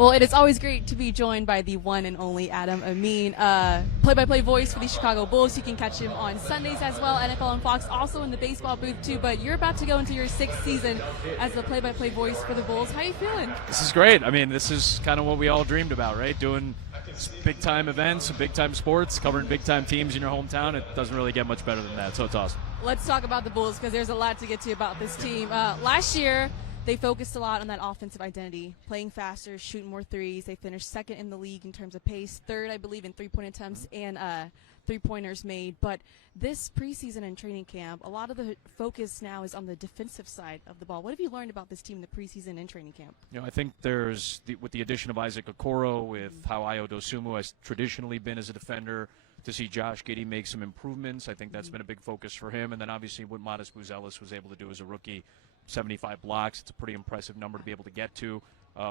Well, it is always great to be joined by the one and only Adam Amin, play-by-play voice for the Chicago Bulls. You can catch him on Sundays as well, NFL on Fox, also in the baseball booth too. But you're about to go into your 6th season as the play-by-play voice for the Bulls. How are you feeling? This is great. I mean, this is kind of what we all dreamed about, right? Doing big-time events, big-time sports, covering big-time teams in your hometown. It doesn't really get much better than that, so it's awesome. Let's talk about the Bulls because there's a lot to get to about this team. Last year, they focused a lot on that offensive identity, playing faster, shooting more threes. They finished second in the league in terms of pace, third, I believe, in three-point attempts and three-pointers made. But this preseason and training camp, a lot of the focus now is on the defensive side of the ball. What have you learned about this team in the preseason and training camp? You know, I think with the addition of Isaac Okoro, with how Ayo Dosunmu has traditionally been as a defender, to see Josh Giddey make some improvements, I think that's been a big focus for him. And then obviously what Modest Buzelis was able to do as a rookie, 75 blocks. It's a pretty impressive number to be able to get to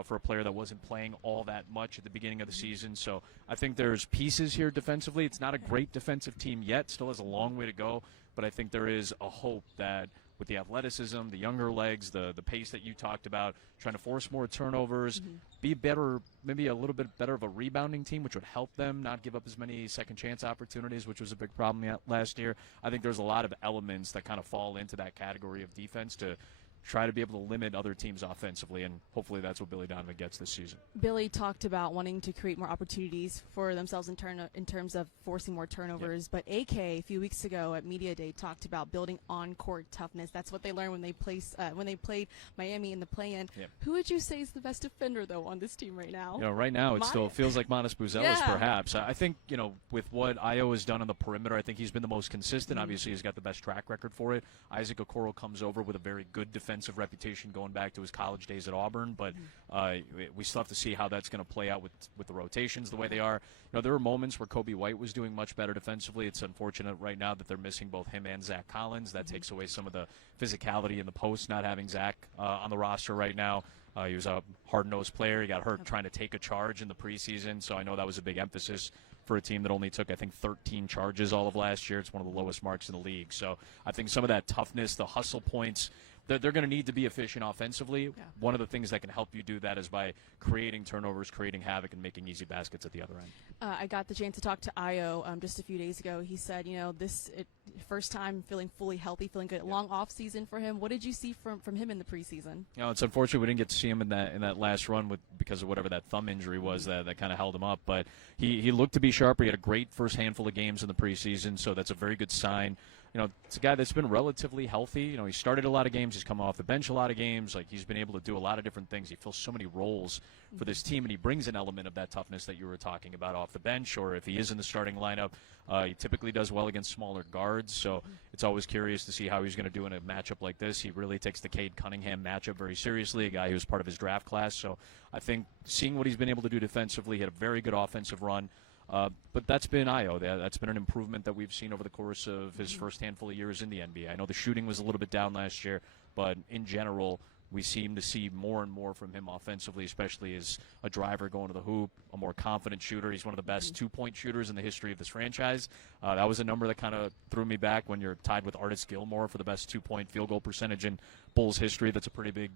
for a player that wasn't playing all that much at the beginning of the season. So I think there's pieces here defensively. It's not a great defensive team yet. Still has a long way to go. But I think there is a hope that with the athleticism, the younger legs, the pace that you talked about, trying to force more turnovers, be better, maybe a little bit better of a rebounding team, which would help them not give up as many second chance opportunities, which was a big problem last year. I think there's a lot of elements that kind of fall into that category of defense to try to be able to limit other teams offensively, and hopefully that's what Billy Donovan gets this season. Billy talked about wanting to create more opportunities for themselves in terms of forcing more turnovers, but AK a few weeks ago at Media Day talked about building on-court toughness. That's what they learned when they played Miami in the play-in. Who would you say is the best defender, though, on this team right now? You know, right now it still feels like Modest Buzelis, perhaps. I think, you know, with what Ayo has done on the perimeter, I think he's been the most consistent. Obviously, he's got the best track record for it. Isaac Okoro comes over with a very good defensive reputation going back to his college days at Auburn, but we still have to see how that's going to play out with the rotations the way they are. You know, there were moments where Kobe White was doing much better defensively. It's unfortunate right now that they're missing both him and Zach Collins. That takes away some of the physicality in the post, not having Zach on the roster right now. He was a hard-nosed player. He got hurt trying to take a charge in the preseason, so I know that was a big emphasis for a team that only took, I think, 13 charges all of last year. It's one of the lowest marks in the league. So I think some of that toughness, the hustle points, they're going to need to be efficient offensively. One of the things that can help you do that is by creating turnovers, creating havoc, and making easy baskets at the other end. I got the chance to talk to Ayo just a few days ago. He said, you know, first time feeling fully healthy, feeling good. Long off season for him. What did you see from him in the preseason? You know, it's unfortunate we didn't get to see him in that last run because of whatever that thumb injury was that kind of held him up. But he looked to be sharper. He had a great first handful of games in the preseason, so that's a very good sign. You know, it's a guy that's been relatively healthy. You know, he started a lot of games. He's come off the bench a lot of games. Like, he's been able to do a lot of different things. He fills so many roles for this team, and he brings an element of that toughness that you were talking about off the bench, or if he is in the starting lineup, he typically does well against smaller guards. So it's always curious to see how he's going to do in a matchup like this. He really takes the Cade Cunningham matchup very seriously, a guy who was part of his draft class. So I think seeing what he's been able to do defensively, he had a very good offensive run. But that's been Ayo. That's been an improvement that we've seen over the course of his first handful of years in the NBA. I know the shooting was a little bit down last year, but in general, we seem to see more and more from him offensively, especially as a driver going to the hoop, a more confident shooter. He's one of the best two-point shooters in the history of this franchise. That was a number that kind of threw me back when you're tied with Artis Gilmore for the best two-point field goal percentage in Bulls history. That's a pretty big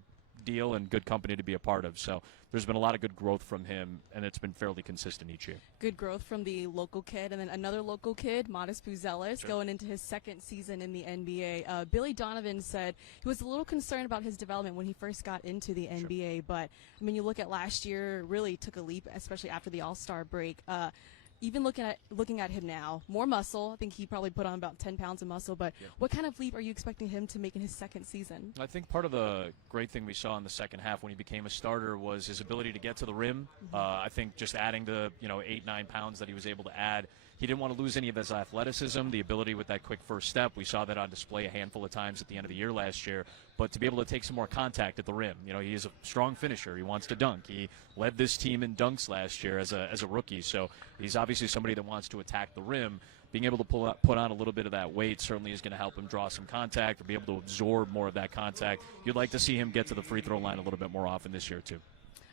deal and good company to be a part of. So there's been a lot of good growth from him, and it's been fairly consistent each year. Good growth from the local kid, and then another local kid, Modest Buzelis, going into his second season in the NBA. Billy Donovan said he was a little concerned about his development when he first got into the NBA, but I mean, you look at last year, really took a leap, especially after the All-Star break. Even looking at him now, more muscle. I think he probably put on about 10 pounds of muscle. But what kind of leap are you expecting him to make in his second season? I think part of the great thing we saw in the second half when he became a starter was his ability to get to the rim. I think just adding the 8-9 pounds that he was able to add, he didn't want to lose any of his athleticism, the ability with that quick first step. We saw that on display a handful of times at the end of the year last year. But to be able to take some more contact at the rim, he is a strong finisher. He wants to dunk. He led this team in dunks last year as a rookie. So he's obviously somebody that wants to attack the rim. Being able to put on a little bit of that weight certainly is going to help him draw some contact or be able to absorb more of that contact. You'd like to see him get to the free throw line a little bit more often this year too.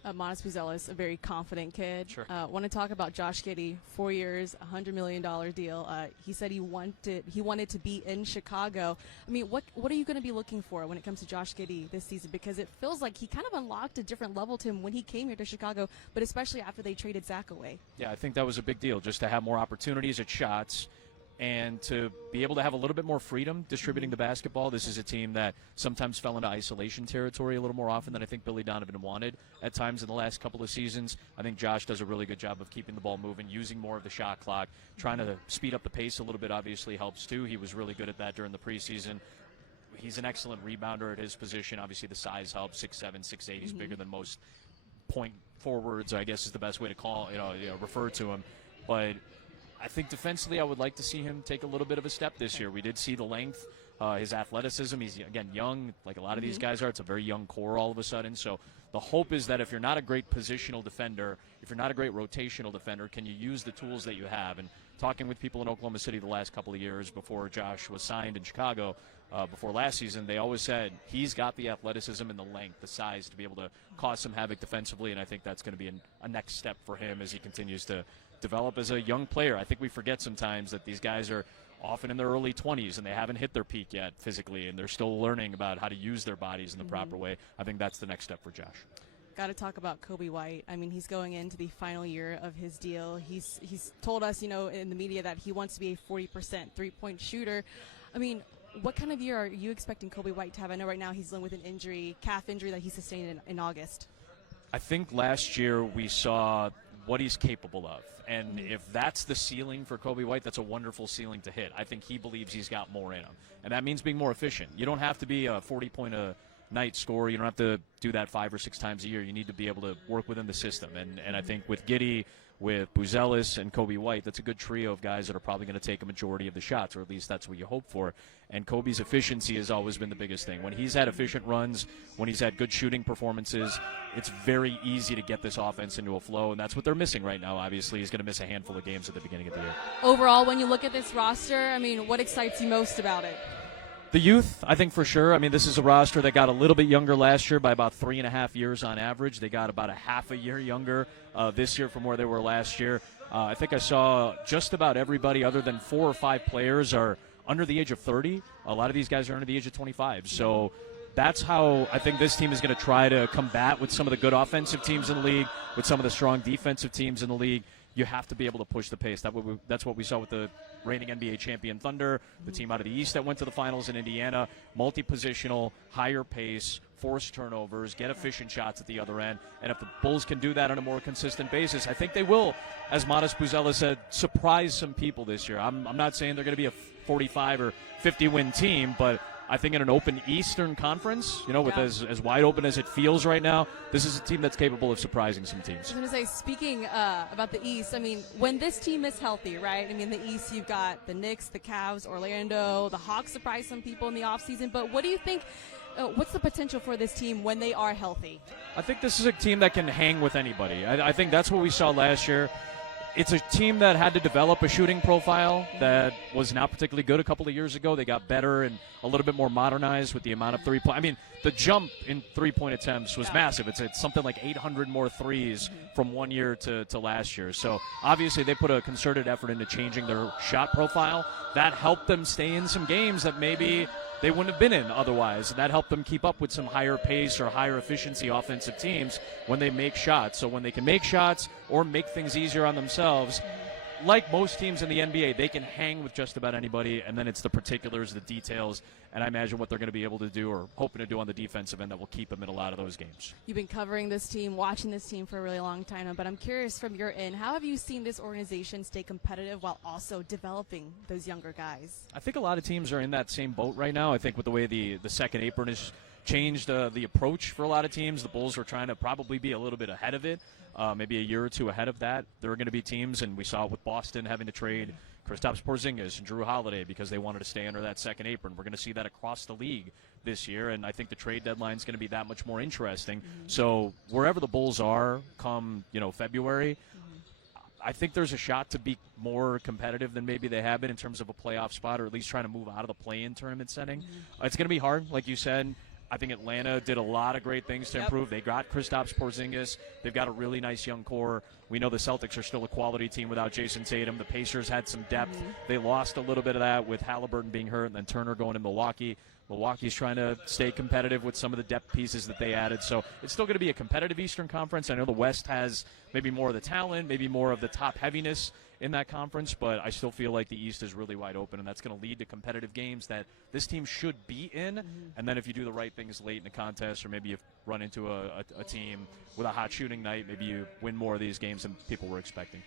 Monas Buzelis, a very confident kid. Sure. Want to talk about Josh Giddey, 4 years, $100 million deal. He said he wanted to be in Chicago. I mean, what are you going to be looking for when it comes to Josh Giddey this season? Because it feels like he kind of unlocked a different level to him when he came here to Chicago, but especially after they traded Zach away. Yeah, I think that was a big deal, just to have more opportunities at shots and to be able to have a little bit more freedom distributing the basketball. This is a team that sometimes fell into isolation territory a little more often than I think Billy Donovan wanted at times in the last couple of seasons. I think Josh does a really good job of keeping the ball moving, using more of the shot clock, trying to speed up the pace a little bit obviously helps too. He was really good at that during the preseason. He's an excellent rebounder at his position. Obviously the size helps, 6'7", 6'8". He's bigger than most point forwards, I guess is the best way to refer to him. But I think defensively I would like to see him take a little bit of a step this year. We did see the length, his athleticism. He's, again, young, like a lot of these guys are. It's a very young core all of a sudden. So the hope is that if you're not a great positional defender, if you're not a great rotational defender, can you use the tools that you have? And talking with people in Oklahoma City the last couple of years before Josh was signed in Chicago, before last season, they always said he's got the athleticism and the length, the size to be able to cause some havoc defensively, and I think that's going to be a next step for him as he continues to develop as a young player. I think we forget sometimes that these guys are often in their early 20s and they haven't hit their peak yet physically, and they're still learning about how to use their bodies in the proper way. I think that's the next step for Josh. Got to talk about Kobe White. I mean, he's going into the final year of his deal. He's told us, in the media that he wants to be a 40% three-point shooter. I mean, what kind of year are you expecting Kobe White to have? I know right now he's dealing with an injury, calf injury that he sustained in August. I think last year we saw what he's capable of. And if that's the ceiling for Kobe White, that's a wonderful ceiling to hit. I think he believes he's got more in him. And that means being more efficient. You don't have to be a 40-point-a-night scorer. You don't have to do that 5 or 6 times a year. You need to be able to work within the system. And I think with Giddey, with Buzelis and Kobe White, that's a good trio of guys that are probably going to take a majority of the shots, or at least that's what you hope for. And Kobe's efficiency has always been the biggest thing. When he's had efficient runs, when he's had good shooting performances, it's very easy to get this offense into a flow, and that's what they're missing right now. Obviously, he's going to miss a handful of games at the beginning of the year. Overall, when you look at this roster, I mean, what excites you most about it? The youth, I think for sure. I mean, this is a roster that got a little bit younger last year by about 3.5 years on average. They got about a half a year younger this year from where they were last year. I think I saw just about everybody other than 4 or 5 players are under the age of 30. A lot of these guys are under the age of 25. So that's how I think this team is going to try to combat with some of the good offensive teams in the league, with some of the strong defensive teams in the league. You have to be able to push the pace. That's what we saw with the reigning NBA champion Thunder, the team out of the East that went to the finals in Indiana. Multi-positional, higher pace, force turnovers, get efficient shots at the other end. And if the Bulls can do that on a more consistent basis, I think they will, as Monas Buzelis said, surprise some people this year. I'm not saying they're going to be a 45 or 50-win team, but I think in an open Eastern Conference, with as wide open as it feels right now, this is a team that's capable of surprising some teams. I was going to say, speaking about the East, I mean, when this team is healthy, right? I mean, the East, you've got the Knicks, the Cavs, Orlando, the Hawks surprised some people in the offseason. But what do you think, what's the potential for this team when they are healthy? I think this is a team that can hang with anybody. I think that's what we saw last year. It's a team that had to develop a shooting profile that was not particularly good a couple of years ago. They got better and a little bit more modernized with the amount of three-point. I mean, the jump in three-point attempts was massive. It's something like 800 more threes from one year to last year. So obviously they put a concerted effort into changing their shot profile. That helped them stay in some games that maybe they wouldn't have been in otherwise. And that helped them keep up with some higher pace or higher efficiency offensive teams when they make shots. So when they can make shots or make things easier on themselves, like most teams in the NBA, they can hang with just about anybody, and then it's the particulars, the details, and I imagine what they're going to be able to do or hoping to do on the defensive end that will keep them in a lot of those games. You've been covering this team, watching this team for a really long time now, but I'm curious from your end, how have you seen this organization stay competitive while also developing those younger guys? I think a lot of teams are in that same boat right now. I think with the way the second apron has changed the approach for a lot of teams, the Bulls are trying to probably be a little bit ahead of it. Maybe a year or two ahead of that. There are going to be teams, and we saw it with Boston having to trade Kristaps Porzingis and Drew Holiday because they wanted to stay under that second apron. We're going to see that across the league this year, and I think the trade deadline is going to be that much more interesting. So wherever the Bulls are come February, I think there's a shot to be more competitive than maybe they have been in terms of a playoff spot, or at least trying to move out of the play-in tournament setting. It's going to be hard, like you said. I think Atlanta did a lot of great things to improve. They got Kristaps Porzingis. They've got a really nice young core. We know the Celtics are still a quality team without Jason Tatum. The Pacers had some depth. They lost a little bit of that with Halliburton being hurt and then Turner going to Milwaukee. Milwaukee's trying to stay competitive with some of the depth pieces that they added. So it's still going to be a competitive Eastern Conference. I know the West has maybe more of the talent, maybe more of the top heaviness in that conference, but I still feel like the East is really wide open, and that's going to lead to competitive games that this team should be in. And then if you do the right things late in the contest, or maybe you run into a team with a hot shooting night, maybe you win more of these games than people were expecting.